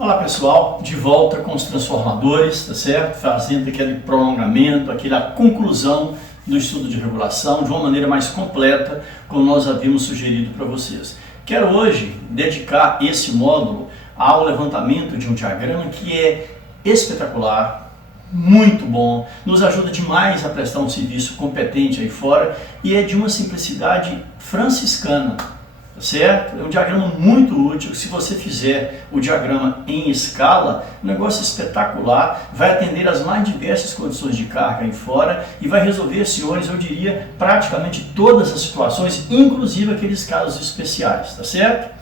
Olá pessoal, de volta com os transformadores, tá certo? Fazendo aquele prolongamento, aquela conclusão do estudo de regulação de uma maneira mais completa, como nós havíamos sugerido para vocês. Quero hoje dedicar esse módulo ao levantamento de um diagrama que é espetacular, muito bom, nos ajuda demais a prestar um serviço competente aí fora e é de uma simplicidade franciscana. Certo? É um diagrama muito útil. Se você fizer o diagrama em escala, um negócio espetacular, vai atender às mais diversas condições de carga aí fora e vai resolver, senhores, eu diria, praticamente todas as situações, inclusive aqueles casos especiais, tá certo?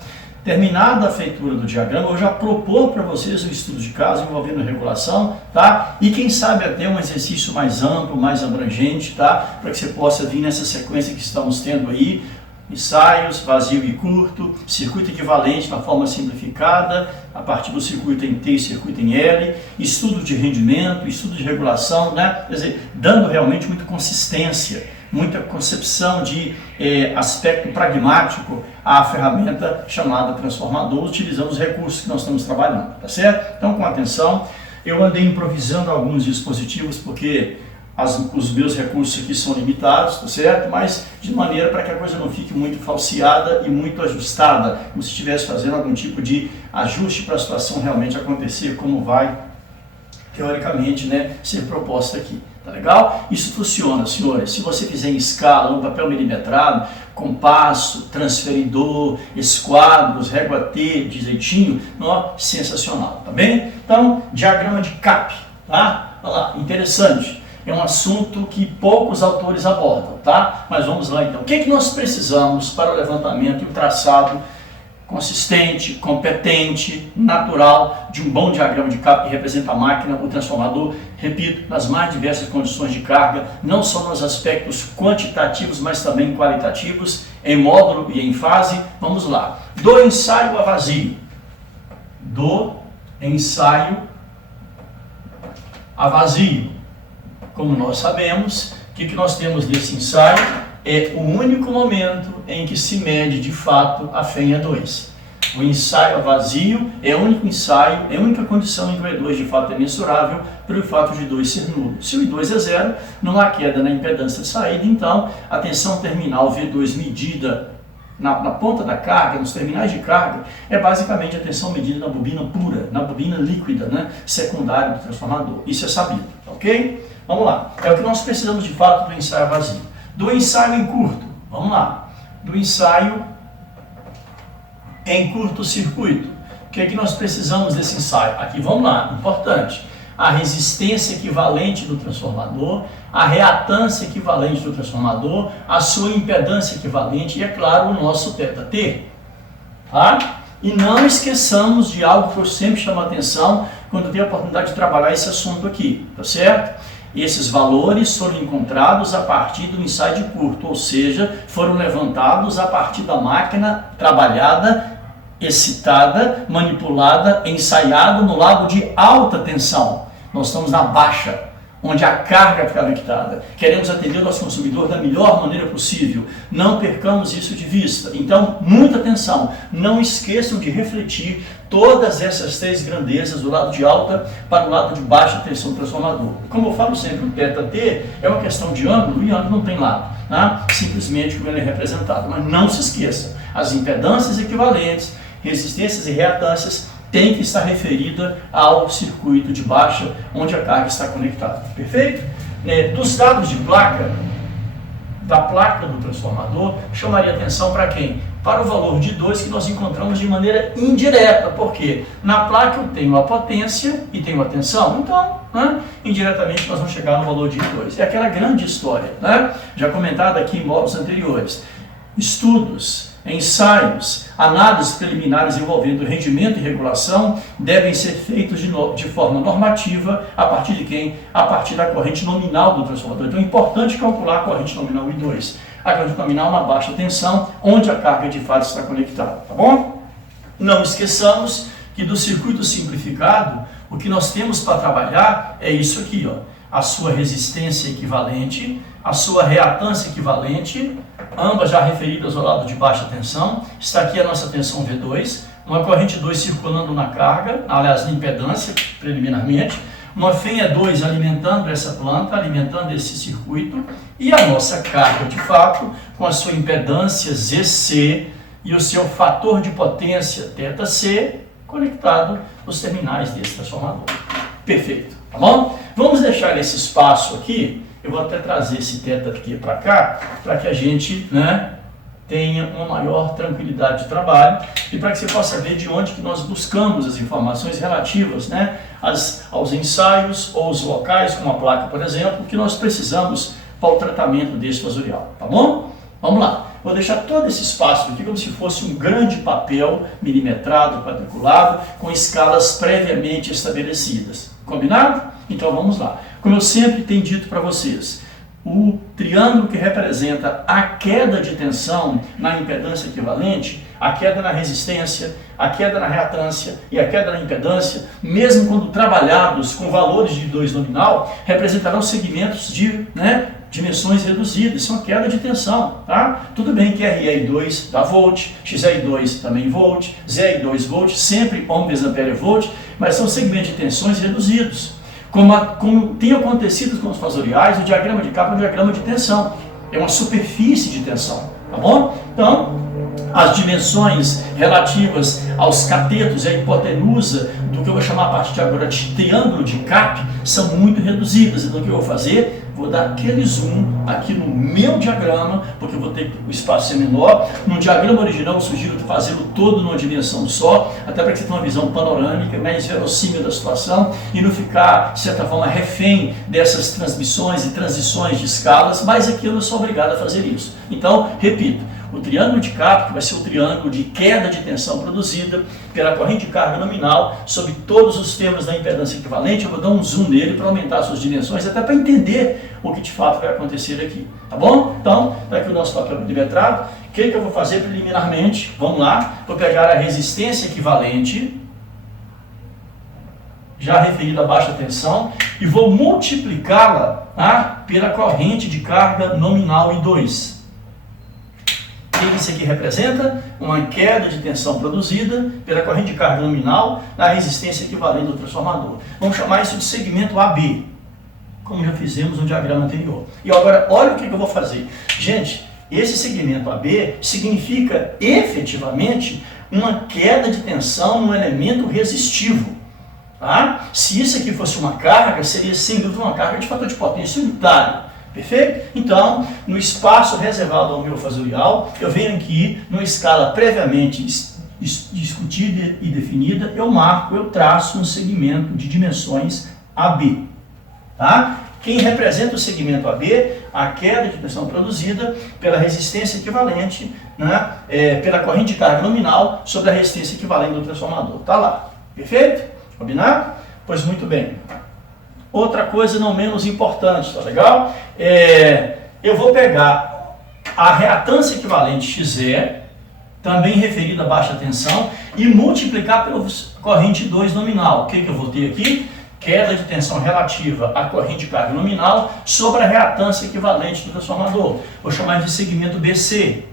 Terminada a feitura do diagrama, eu já propor para vocês um estudo de caso envolvendo regulação, tá? E quem sabe até um exercício mais amplo, mais abrangente, tá? Para que você possa vir nessa sequência que estamos tendo aí, ensaios, vazio e curto, circuito equivalente na forma simplificada, a partir do circuito em T e circuito em L, estudo de rendimento, estudo de regulação, né? Quer dizer, dando realmente muita consistência, muita concepção de aspecto pragmático à ferramenta chamada transformador, utilizando os recursos que nós estamos trabalhando, tá certo? Então, com atenção, eu andei improvisando alguns dispositivos porque os meus recursos aqui são limitados, tá certo? Mas de maneira para que a coisa não fique muito falseada e muito ajustada, como se estivesse fazendo algum tipo de ajuste para a situação realmente acontecer, como vai, teoricamente, né, ser proposta aqui. Tá legal? Isso funciona, senhores. Se você fizer em escala, um papel milimetrado, compasso, transferidor, esquadros, régua T, de jeitinho, ó, sensacional, tá bem? Então, diagrama de CAP, tá? Olha lá, interessante. É um assunto que poucos autores abordam, tá? Mas vamos lá então. O que é que nós precisamos para o levantamento e o traçado consistente, competente, natural de um bom diagrama de CAP que representa a máquina, o transformador, repito, nas mais diversas condições de carga, não só nos aspectos quantitativos, mas também qualitativos, em módulo e em fase. Vamos lá. Do ensaio a vazio. Do ensaio a vazio. Como nós sabemos, o que nós temos nesse ensaio é o único momento em que se mede de fato a FENHA2. O ensaio a vazio é o único ensaio, é a única condição em que o E2 de fato é mensurável pelo fato de 2 ser nulo. Se o I2 é zero, não há queda na impedância de saída, então a tensão terminal V2 medida na ponta da carga, nos terminais de carga, é basicamente a tensão medida na bobina pura, na bobina líquida, né, secundária do transformador. Isso é sabido, ok? Vamos lá. É o que nós precisamos de fato do ensaio vazio. Do ensaio em curto, vamos lá. Do ensaio em curto-circuito. O que é que nós precisamos desse ensaio? Aqui, vamos lá, importante. A resistência equivalente do transformador, a reatância equivalente do transformador, a sua impedância equivalente e, é claro, o nosso θT. Tá? E não esqueçamos de algo que eu sempre chamo a atenção quando tenho a oportunidade de trabalhar esse assunto aqui, tá certo? Esses valores foram encontrados a partir do ensaio de curto, ou seja, foram levantados a partir da máquina trabalhada, excitada, manipulada, ensaiada no lado de alta tensão. Nós estamos na baixa, onde a carga fica conectada. Queremos atender o nosso consumidor da melhor maneira possível. Não percamos isso de vista. Então, muita atenção. Não esqueçam de refletir todas essas três grandezas do lado de alta para o lado de baixa tensão do transformador. Como eu falo sempre, o θT é uma questão de ângulo e ângulo não tem lado, né? Simplesmente como ele é representado. Mas não se esqueça, as impedâncias equivalentes, resistências e reatâncias tem que estar referida ao circuito de baixa, onde a carga está conectada. Perfeito? Dos dados de placa, da placa do transformador, chamaria atenção para quem? Para o valor de 2 que nós encontramos de maneira indireta. Por quê? Na placa eu tenho a potência e tenho a tensão. Então, né, indiretamente nós vamos chegar no valor de 2. É aquela grande história, né, já comentada aqui em módulos anteriores. Estudos, ensaios, análises preliminares envolvendo rendimento e regulação devem ser feitos de forma normativa a partir de quem? A partir da corrente nominal do transformador. Então é importante calcular a corrente nominal I2. A corrente nominal na baixa tensão, onde a carga de fato está conectada, tá bom? Não esqueçamos que do circuito simplificado, o que nós temos para trabalhar é isso aqui, ó. A sua resistência equivalente, a sua reatância equivalente, ambas já referidas ao lado de baixa tensão. Está aqui a nossa tensão V2, uma corrente 2 circulando na carga, aliás, na impedância, preliminarmente, uma fenha 2 alimentando essa planta, alimentando esse circuito, e a nossa carga, de fato, com a sua impedância ZC e o seu fator de potência ΔC, conectado nos terminais desse transformador. Perfeito, tá bom? Vamos deixar esse espaço aqui, eu vou até trazer esse θ aqui para cá, para que a gente, tenha uma maior tranquilidade de trabalho e para que você possa ver de onde que nós buscamos as informações relativas, aos ensaios ou os locais, como a placa, por exemplo, que nós precisamos para o tratamento desse vasorial, tá bom? Vamos lá. Vou deixar todo esse espaço aqui como se fosse um grande papel milimetrado, quadriculado, com escalas previamente estabelecidas. Combinado? Então vamos lá. Como eu sempre tenho dito para vocês, o triângulo que representa a queda de tensão na impedância equivalente, a queda na resistência, a queda na reatância e a queda na impedância, mesmo quando trabalhados com valores de 2 nominal, representarão segmentos de dimensões reduzidas. Isso é uma queda de tensão, tá? Tudo bem que RI2 dá volt, XI2 também volt, ZI2 volt, sempre ohms-ampere volt, mas são segmentos de tensões reduzidos. Como tem acontecido com os fasoriais, o diagrama de capa é um diagrama de tensão, é uma superfície de tensão, tá bom? Então, as dimensões relativas aos catetos e a hipotenusa do que eu vou chamar a partir de agora de triângulo de CAP são muito reduzidas. Então o que eu vou fazer? Vou dar aquele zoom aqui no meu diagrama, porque eu vou ter o espaço ser menor. No diagrama original eu sugiro fazê-lo todo numa dimensão só, até para que você tenha uma visão panorâmica, mais verossímil da situação e não ficar, de certa forma, refém dessas transmissões e transições de escalas, mas aqui eu não sou obrigado a fazer isso. Então, repito, o triângulo de Capra, que vai ser o triângulo de queda de tensão produzida pela corrente de carga nominal sobre todos os termos da impedância equivalente. Eu vou dar um zoom nele para aumentar suas dimensões, até para entender o que de fato vai acontecer aqui, tá bom? Então, está aqui o nosso papel milimetrado. O que eu vou fazer preliminarmente? Vamos lá, vou pegar a resistência equivalente, já referida a baixa tensão, e vou multiplicá-la pela corrente de carga nominal I2. O que isso aqui representa? Uma queda de tensão produzida pela corrente de carga nominal na resistência equivalente do transformador. Vamos chamar isso de segmento AB, como já fizemos no diagrama anterior. E agora, olha o que eu vou fazer. Gente, esse segmento AB significa efetivamente uma queda de tensão no elemento resistivo. Tá? Se isso aqui fosse uma carga, seria sem dúvida uma carga de fator de potência unitário. Perfeito? Então, no espaço reservado ao meu fasorial, eu venho aqui, numa escala previamente discutida e definida, eu traço um segmento de dimensões AB. Tá? Quem representa o segmento AB, a queda de tensão produzida pela resistência equivalente, pela corrente de carga nominal sobre a resistência equivalente do transformador. Tá lá. Perfeito? Combinado? Pois muito bem. Outra coisa não menos importante, tá legal? Eu vou pegar a reatância equivalente XE, também referida a baixa tensão, e multiplicar pela corrente 2 nominal. O que eu vou ter aqui? Queda de tensão relativa à corrente de carga nominal sobre a reatância equivalente do transformador. Vou chamar de segmento BC.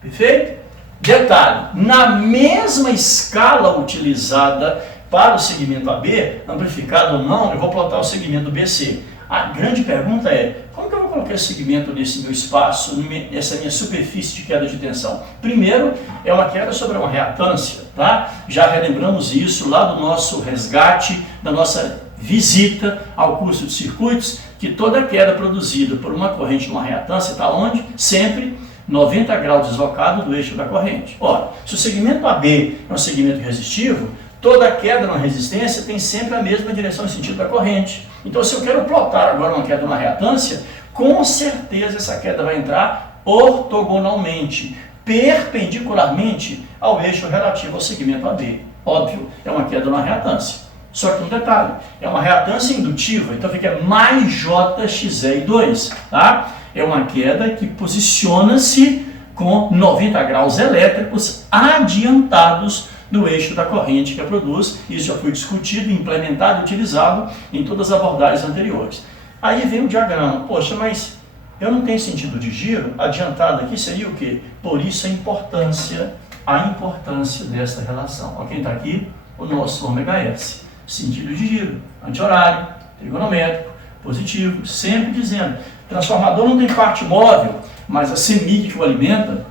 Perfeito? Detalhe, na mesma escala utilizada para o segmento AB, amplificado ou não, eu vou plotar o segmento BC. A grande pergunta é, como que eu vou colocar esse segmento nesse meu espaço, nessa minha superfície de queda de tensão? Primeiro, é uma queda sobre uma reatância, tá? Já relembramos isso lá do nosso resgate, da nossa visita ao curso de circuitos, que toda queda produzida por uma corrente numa reatância está onde? Sempre 90 graus deslocado do eixo da corrente. Ora, se o segmento AB é um segmento resistivo, toda queda na resistência tem sempre a mesma direção e sentido da corrente. Então, se eu quero plotar agora uma queda na reatância, com certeza essa queda vai entrar ortogonalmente, perpendicularmente ao eixo relativo ao segmento AB. Óbvio, é uma queda na reatância. Só que um detalhe, é uma reatância indutiva, então fica mais JXE2, tá? É uma queda que posiciona-se com 90 graus elétricos adiantados do eixo da corrente que a produz. Isso já foi discutido, implementado e utilizado em todas as abordagens anteriores. Aí vem o diagrama. Poxa, mas eu não tenho sentido de giro? Adiantado aqui seria o quê? Por isso a importância a importância dessa relação. Olha quem está aqui, o nosso ômega S. Sentido de giro, anti-horário, trigonométrico, positivo, sempre dizendo, transformador não tem parte móvel, mas a semig que o alimenta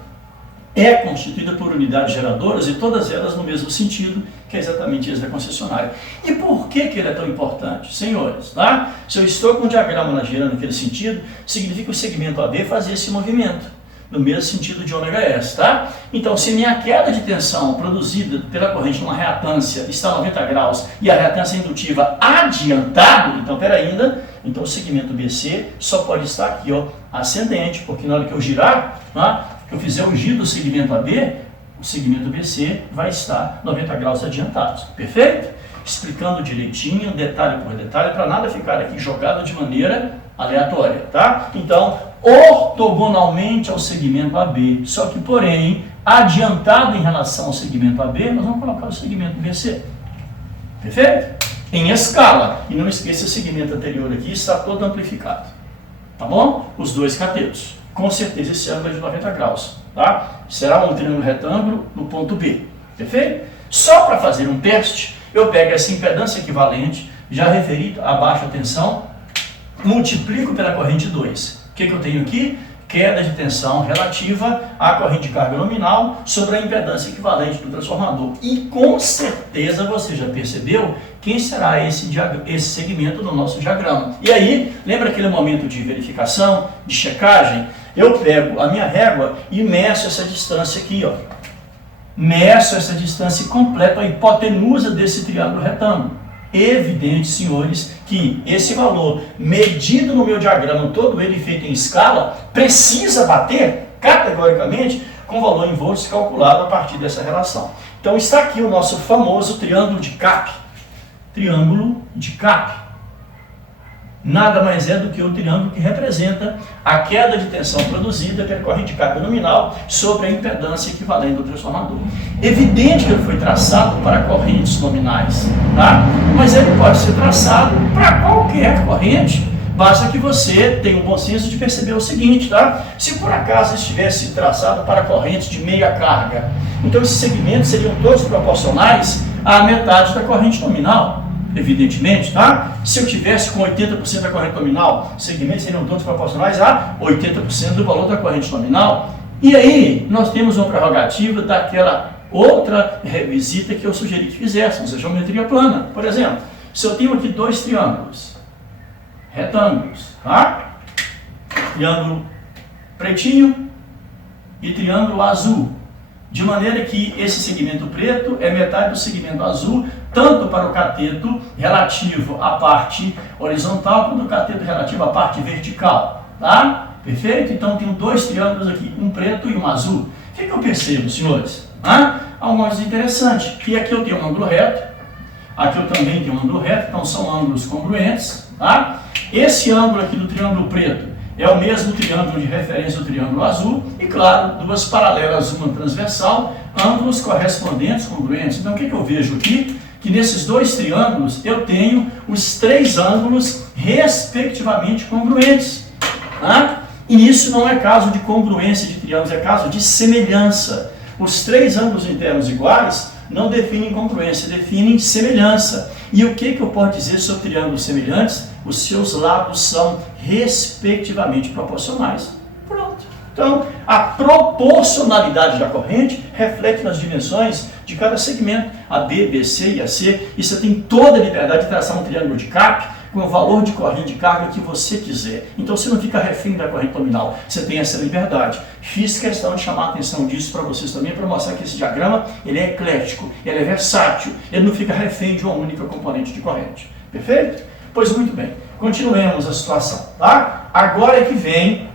é constituída por unidades geradoras e todas elas no mesmo sentido, que é exatamente esse da concessionária. E por que ele é tão importante? Senhores, tá? Se eu estou com o diagrama girando naquele sentido, significa que o segmento AB fazia esse movimento, no mesmo sentido de ômega S, tá? Então, se minha queda de tensão produzida pela corrente numa reatância está a 90 graus e a reatância indutiva adiantado, então, então o segmento BC só pode estar aqui, ó, ascendente, porque na hora que eu girar, tá? Que eu fizer o giro do segmento AB, o segmento BC vai estar 90 graus adiantados. Perfeito? Explicando direitinho, detalhe por detalhe, para nada ficar aqui jogado de maneira aleatória, tá? Então, ortogonalmente ao segmento AB, só que, porém, adiantado em relação ao segmento AB, nós vamos colocar o segmento BC. Perfeito? Em escala. E não esqueça, o segmento anterior aqui está todo amplificado. Tá bom? Os dois catetos. Com certeza esse ângulo é de 90 graus, tá? Será um triângulo retângulo no ponto B, perfeito? Só para fazer um teste, eu pego essa impedância equivalente, já referido a baixa tensão, multiplico pela corrente 2. O que eu tenho aqui? Queda de tensão relativa à corrente de carga nominal sobre a impedância equivalente do transformador. E com certeza você já percebeu quem será esse segmento no nosso diagrama. E aí, lembra aquele momento de verificação, de checagem? Eu pego a minha régua e meço essa distância aqui, ó. Meço essa distância completa, a hipotenusa desse triângulo retângulo. Evidente, senhores, que esse valor medido no meu diagrama, todo ele feito em escala, precisa bater, categoricamente, com o valor em volts calculado a partir dessa relação. Então está aqui o nosso famoso triângulo de Cappi. Triângulo de Cappi. Nada mais é do que o triângulo que representa a queda de tensão produzida pela corrente de carga nominal sobre a impedância equivalente do transformador. Evidente que ele foi traçado para correntes nominais, tá? Mas ele pode ser traçado para qualquer corrente, basta que você tenha o bom senso de perceber o seguinte, tá? Se por acaso estivesse traçado para correntes de meia carga, então esses segmentos seriam todos proporcionais à metade da corrente nominal. Evidentemente, tá? Se eu tivesse com 80% da corrente nominal, segmentos seriam todos proporcionais a 80% do valor da corrente nominal. E aí, nós temos uma prerrogativa daquela outra revisita que eu sugeri que fizéssemos, a geometria plana. Por exemplo, se eu tenho aqui dois triângulos, retângulos, tá? Triângulo pretinho e triângulo azul. De maneira que esse segmento preto é metade do segmento azul, tanto para o cateto relativo à parte horizontal, quanto o cateto relativo à parte vertical. Tá? Perfeito? Então, tenho dois triângulos aqui, um preto e um azul. O que eu percebo, senhores? Há uma coisa interessante, que aqui eu tenho um ângulo reto, aqui eu também tenho um ângulo reto, então são ângulos congruentes. Tá? Esse ângulo aqui do triângulo preto é o mesmo triângulo de referência do triângulo azul e, claro, duas paralelas, uma transversal, ângulos correspondentes, congruentes. Então, o que eu vejo aqui? Que nesses dois triângulos eu tenho os três ângulos respectivamente congruentes. Tá? E isso não é caso de congruência de triângulos, é caso de semelhança. Os três ângulos internos iguais não definem congruência, definem semelhança. E o que eu posso dizer sobre triângulos semelhantes? Os seus lados são respectivamente proporcionais. Pronto. Então, a proporcionalidade da corrente reflete nas dimensões de cada segmento, a B, B, C e a C, e você tem toda a liberdade de traçar um triângulo de Cappi com o valor de corrente de carga que você quiser. Então, você não fica refém da corrente nominal, você tem essa liberdade. Fiz questão de chamar a atenção disso para vocês também, para mostrar que esse diagrama ele é eclético, ele é versátil, ele não fica refém de uma única componente de corrente. Perfeito? Pois muito bem, continuemos a situação, tá? Agora é que vem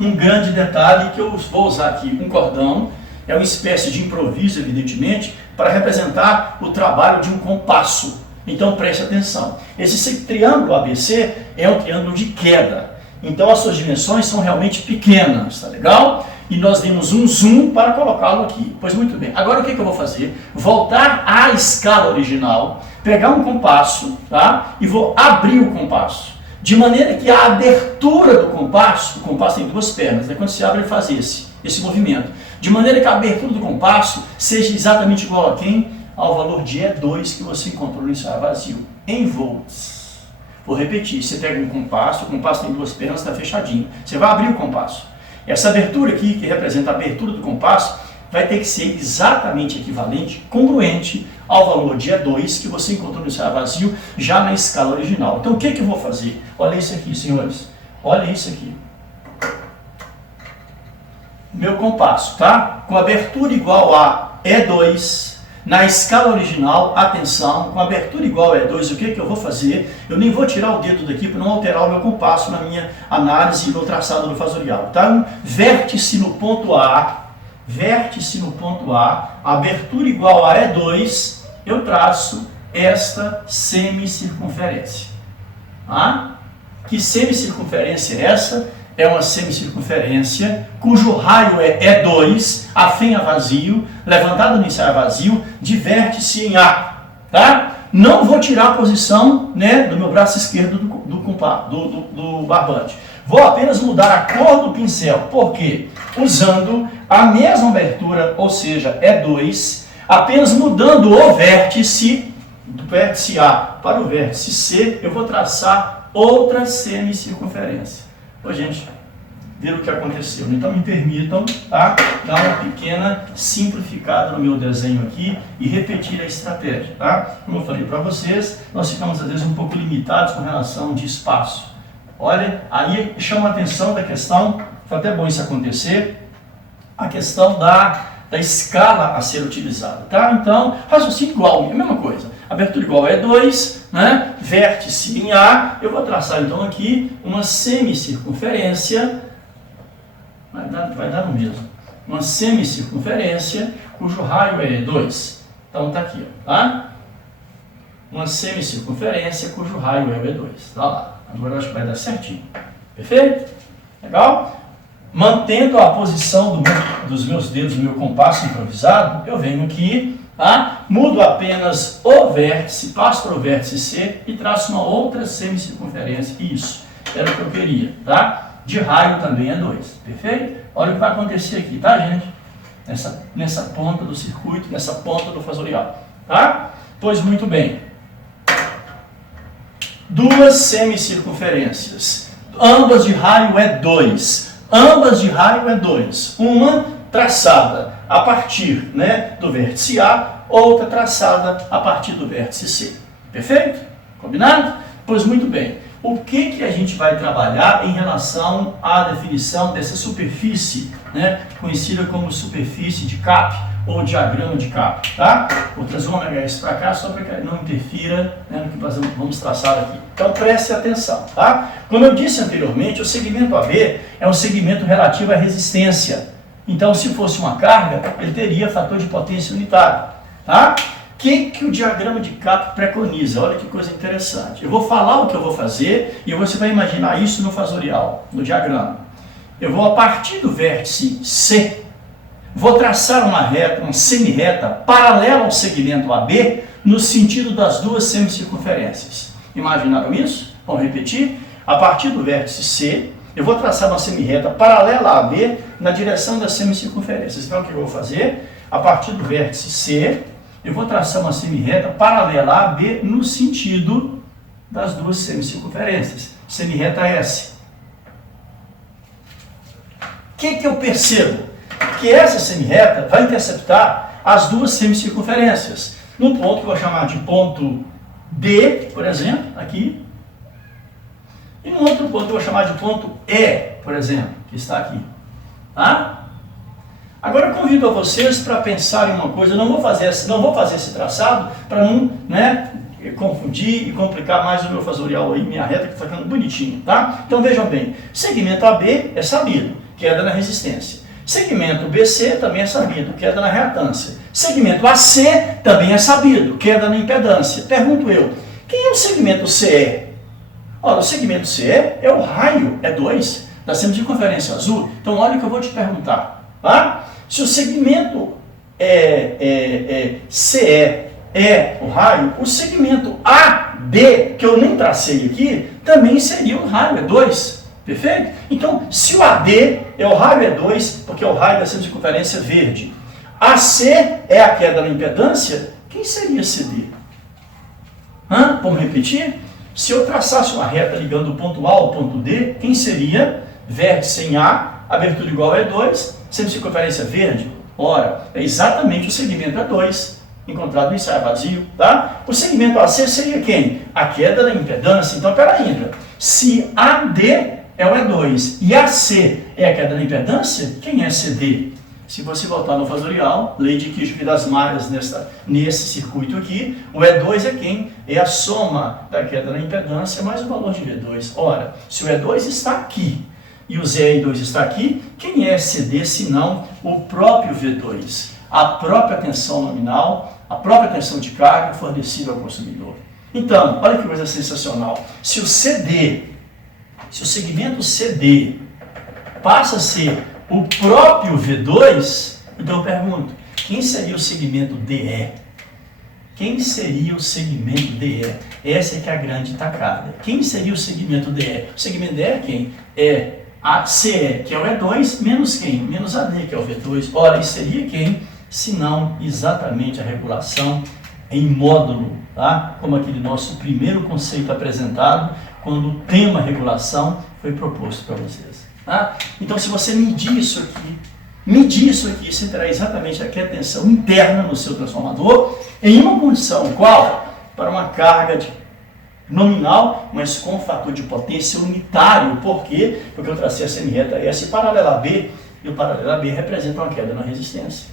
um grande detalhe que eu vou usar aqui, um cordão, é uma espécie de improviso, evidentemente, para representar o trabalho de um compasso. Então preste atenção, esse triângulo ABC é um triângulo de queda, então as suas dimensões são realmente pequenas, tá legal? E nós demos um zoom para colocá-lo aqui. Pois muito bem, agora o que eu vou fazer? Voltar à escala original, pegar um compasso, tá? E vou abrir o compasso, de maneira que a abertura do compasso, o compasso tem duas pernas, né? Quando se abre ele faz esse movimento. de maneira que a abertura do compasso seja exatamente igual a quem? Ao valor de E2 que você encontrou no ensaio vazio, em volts. Vou repetir, você pega um compasso, o compasso tem duas pernas, está fechadinho. Você vai abrir o compasso. Essa abertura aqui, que representa a abertura do compasso, vai ter que ser exatamente equivalente, congruente ao valor de E2 que você encontrou no ensaio vazio, já na escala original. Então o que eu vou fazer? Olha isso aqui, senhores. Olha isso aqui. Meu compasso, tá? Com abertura igual a E2, na escala original, atenção, com abertura igual a E2, o que eu vou fazer? Eu nem vou tirar o dedo daqui para não alterar o meu compasso na minha análise e no traçado do fasorial, tá? Vértice no ponto A, abertura igual a E2, eu traço esta semicircunferência. Ah? Que semicircunferência é essa? É uma semicircunferência cujo raio é E2, afém a vazio, levantado no ensaio vazio, de vértice em A. Tá? Não vou tirar a posição, né, do meu braço esquerdo do barbante. Vou apenas mudar a cor do pincel. Por quê? Usando a mesma abertura, ou seja, E2, apenas mudando o vértice, do vértice A para o vértice C, eu vou traçar outra semicircunferência. Ô, gente, viram o que aconteceu? Então me permitam, tá, dar uma pequena simplificada no meu desenho aqui e repetir a estratégia. Tá? Como eu falei para vocês, nós ficamos às vezes um pouco limitados com relação de espaço. Olha, aí chama a atenção da questão, foi até bom isso acontecer, a questão da escala a ser utilizada. Tá? Então, raciocínio igual, a mesma coisa. Abertura igual a E2, né? Vértice em A, eu vou traçar então aqui uma semicircunferência, vai dar no mesmo, uma semicircunferência cujo raio é E2. Então tá aqui, ó, tá? Uma semicircunferência cujo raio é E2. Tá lá, agora eu acho que vai dar certinho. Perfeito? Legal? Mantendo a posição dos meus dedos no meu compasso improvisado, eu venho aqui, tá? Mudo apenas o vértice, passo para o vértice C e traço uma outra semicircunferência. Isso, era o que eu queria, tá? De raio também é 2, perfeito? Olha o que vai acontecer aqui, tá, gente? Nessa ponta do circuito, nessa ponta do fasorial, tá? Pois muito bem. Duas semicircunferências, ambas de raio é 2. Ambas de raio é 2. Uma traçada a partir, né, do vértice A, outra traçada a partir do vértice C. Perfeito? Combinado? Pois muito bem. O que a gente vai trabalhar em relação à definição dessa superfície, né, conhecida como superfície de Kapp ou diagrama de Kapp, tá? Vou trazer um OMS para cá só para que não interfira, né, no que nós vamos traçar aqui. Então preste atenção, tá? Como eu disse anteriormente, o segmento AB é um segmento relativo à resistência. Então, se fosse uma carga, ele teria fator de potência unitário, tá? O que o diagrama de Kapp preconiza? Olha que coisa interessante. Eu vou falar o que eu vou fazer e você vai imaginar isso no fasorial, no diagrama. Eu vou, a partir do vértice C, vou traçar uma reta, uma semi-reta, paralela ao segmento AB, no sentido das duas semicircunferências. Imaginaram isso? Vamos repetir? A partir do vértice C, eu vou traçar uma semi-reta paralela a AB na direção das semicircunferências. Então, o que eu vou fazer? A partir do vértice C, eu vou traçar uma semi-reta paralela a AB no sentido das duas semicircunferências. Semi-reta S. O que eu percebo? Que essa semi-reta vai interceptar as duas semicircunferências. Num ponto que eu vou chamar de ponto D, por exemplo, aqui. E num outro ponto eu vou chamar de ponto E, por exemplo, que está aqui. Tá? Agora eu convido a vocês para pensar em uma coisa. Eu não vou fazer esse traçado para não, né, confundir e complicar mais o meu fasorial aí, minha reta que está ficando bonitinha, tá? Então vejam bem, segmento AB é sabido, queda na resistência. Segmento BC também é sabido, queda na reatância. Segmento AC também é sabido, queda na impedância. Pergunto eu, quem é o segmento CE? Olha, o segmento CE é o raio E2 da semicircunferência azul. Então olha o que eu vou te perguntar, tá? Se o segmento CE é o raio, o segmento AD, que eu nem tracei aqui, também seria um raio E2. Perfeito? Então, se o AD é o raio E2, porque é o raio da circunferência verde, AC é a queda na impedância, quem seria CD? Vamos repetir? Se eu traçasse uma reta ligando o ponto A ao ponto D, quem seria? Vértice em A, abertura igual a E2, sempre circunferência verde? Ora, é exatamente o segmento E2, encontrado no ensaio vazio, tá? O segmento AC seria quem? A queda da impedância. Então, peraí, se AD é o E2 e AC é a queda da impedância, quem é CD? Se você voltar no fasorial, lei de Kirchhoff das malhas nesse circuito aqui, o E2 é quem? É a soma da queda na impedância mais o valor de V2. Ora, se o E2 está aqui e o ZE2 está aqui, quem é CD senão o próprio V2? A própria tensão nominal, a própria tensão de carga fornecida ao consumidor. Então, olha que coisa sensacional. Se o segmento CD passa a ser o próprio V2, então eu pergunto, quem seria o segmento DE? Quem seria o segmento DE? Essa é que é a grande tacada. Quem seria o segmento DE? O segmento DE é quem? É a CE, que é o E2, menos quem? Menos AD, que é o V2. Ora, isso seria quem? Se não exatamente a regulação em módulo, tá? Como aquele nosso primeiro conceito apresentado, quando o tema regulação foi proposto para vocês. Tá? Então, se você medir isso aqui, você terá exatamente aqui a tensão interna no seu transformador, em uma condição qual? Para uma carga nominal, mas com fator de potência unitário. Por quê? Porque eu tracei a semi-reta S paralela a B, e o paralelo a B representa uma queda na resistência.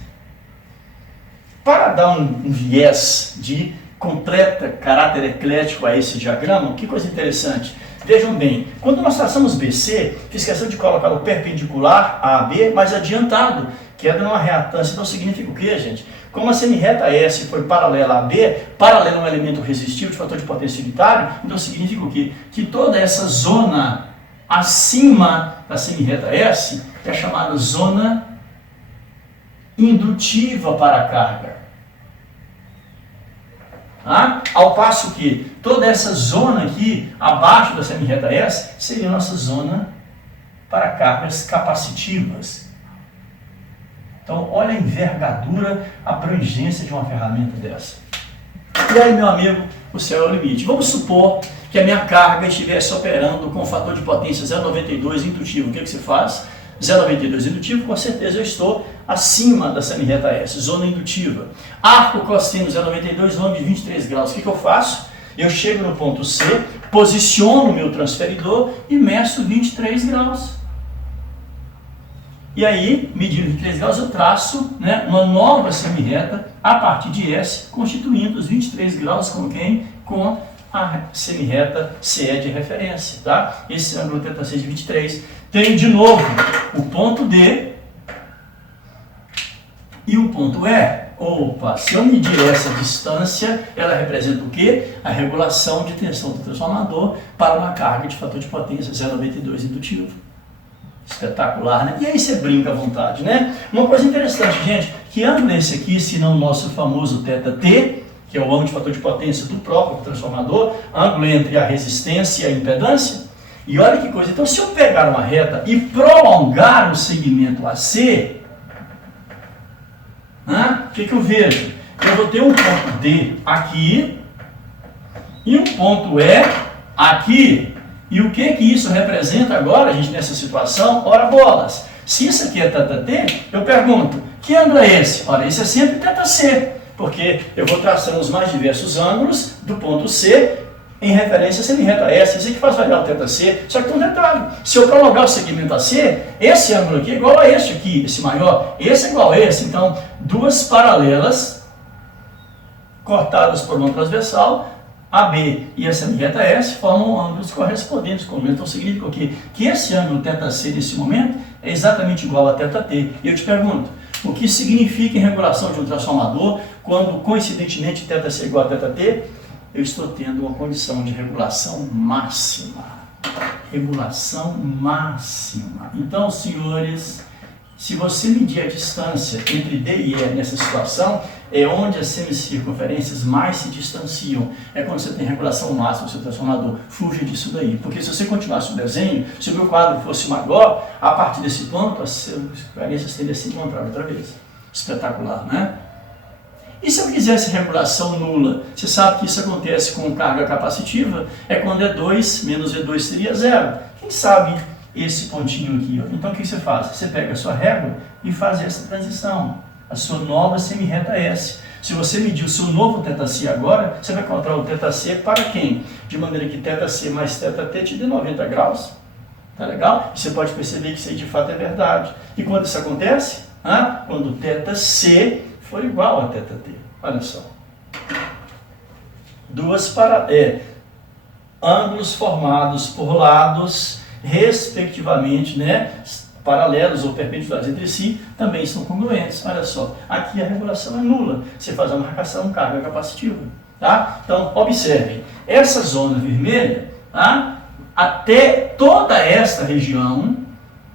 Para dar um viés de completa caráter eclético a esse diagrama, que coisa interessante. Vejam bem, quando nós traçamos BC, fiz questão de colocar o perpendicular a AB mais adiantado, queda numa reatância. Então significa o quê, gente? Como a semi-reta S foi paralela a AB, paralela a um elemento resistivo de fator de potência unitário, então significa o quê? Que toda essa zona acima da semi-reta S é chamada zona indutiva para a carga. Ao passo que toda essa zona aqui, abaixo da semi-reta S, seria a nossa zona para cargas capacitivas. Então, olha a envergadura, a abrangência de uma ferramenta dessa. E aí, meu amigo, o céu é o limite. Vamos supor que a minha carga estivesse operando com fator de potência 0,92 indutivo. O que você faz? 0,92 indutivo, com certeza eu estou acima da semi-reta S, zona indutiva. Arco cosseno 0,92, ângulo de 23 graus. O que eu faço? Eu chego no ponto C, posiciono o meu transferidor e meço 23 graus. E aí, medindo 23 graus, eu traço uma nova semi-reta a partir de S, constituindo os 23 graus com quem? Com a semi-reta CE de referência. Tá? Esse ângulo θ de 23. Tenho de novo o ponto D e o ponto E. Opa, se eu medir essa distância, ela representa o quê? A regulação de tensão do transformador para uma carga de fator de potência 0,92 indutivo. Espetacular, né? E aí você brinca à vontade, né? Uma coisa interessante, gente, que ângulo é esse aqui, se não o nosso famoso θT, que é o ângulo de fator de potência do próprio transformador, ângulo entre a resistência e a impedância? E olha que coisa, então se eu pegar uma reta e prolongar o segmento AC, o que eu vejo? Eu vou ter um ponto D aqui e um ponto E aqui. E o que isso representa agora, gente, nessa situação? Ora bolas, se isso aqui é θT, eu pergunto, que ângulo é esse? Ora, esse é sempre θC, porque eu vou traçando os mais diversos ângulos do ponto C em referência a semi-reta S, esse aqui faz variar o θC, só que tem um detalhe, se eu prolongar o segmento AC, esse ângulo aqui é igual a este aqui, esse maior, esse é igual a esse, então duas paralelas cortadas por uma transversal, AB e a semi-reta S formam ângulos correspondentes com o momento. Então significa o quê? Que esse ângulo θC nesse momento é exatamente igual a θT. E eu te pergunto, o que significa em regulação de um transformador quando coincidentemente θC é igual a θT? Eu estou tendo uma condição de regulação máxima. Regulação máxima. Então, senhores, Se você medir a distância entre D e E nessa situação, é onde as semicircunferências mais se distanciam. É quando você tem regulação máxima do seu transformador. Fuja disso daí. Porque se você continuasse o desenho, se o meu quadro fosse maior, a partir desse ponto, as circunferências tendem a se encontrar outra vez. Espetacular, né? E se eu quisesse regulação nula? Você sabe que isso acontece com carga capacitiva, é quando E2 menos E2 seria zero. Quem sabe esse pontinho aqui? Ó. Então o que você faz? Você pega a sua régua e faz essa transição, a sua nova semirreta S. Se você medir o seu novo θC agora, você vai encontrar o θC para quem? De maneira que θC mais θt te dê 90 graus. Tá legal? E você pode perceber que isso aí de fato é verdade. E quando isso acontece? Quando θC for igual a θt. Olha só. Ângulos formados por lados, respectivamente, né, paralelos ou perpendiculares entre si, também são congruentes. Olha só, aqui a regulação é nula. Você faz a marcação carga capacitiva. Tá? Então, observem, essa zona vermelha, até toda esta região,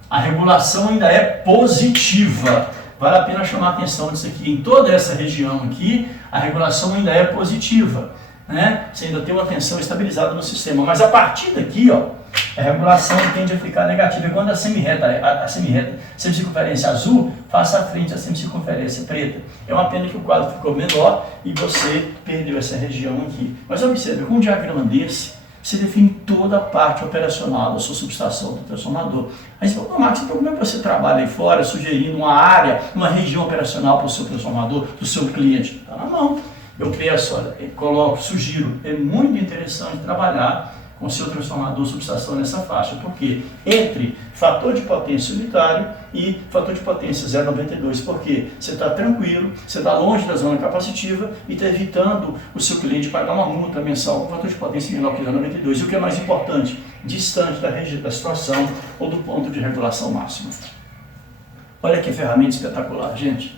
a regulação ainda é positiva. Vale a pena chamar a atenção disso aqui. Em toda essa região aqui, a regulação ainda é positiva. Né? Você ainda tem uma tensão estabilizada no sistema. Mas a partir daqui, ó, a regulação tende a ficar negativa. E quando a semicircunferência azul faça a frente à semicircunferência preta. É uma pena que o quadro ficou menor e você perdeu essa região aqui. Mas observe, com um diagrama desse, você define toda a parte operacional da sua subestação, do transformador. Aí você fala, Marcos, então como é que você trabalha aí fora, sugerindo uma área, uma região operacional para o seu transformador, para o seu cliente? Está na mão. Eu peço, olha, sugiro, é muito interessante trabalhar com o seu transformador subestação nessa faixa, porque entre fator de potência unitário e fator de potência 0,92, porque você está tranquilo, você está longe da zona capacitiva e está evitando o seu cliente pagar uma multa mensal com fator de potência menor que 0,92. E o que é mais importante, distante da situação ou do ponto de regulação máximo. Olha que ferramenta espetacular, gente.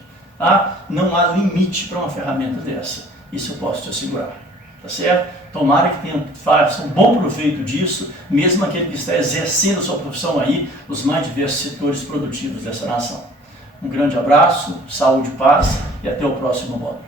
Não há limite para uma ferramenta dessa. Isso eu posso te assegurar. Tá certo? Tomara que faça um bom proveito disso, mesmo aquele que está exercendo a sua profissão aí nos mais diversos setores produtivos dessa nação. Um grande abraço, saúde, paz e até o próximo módulo.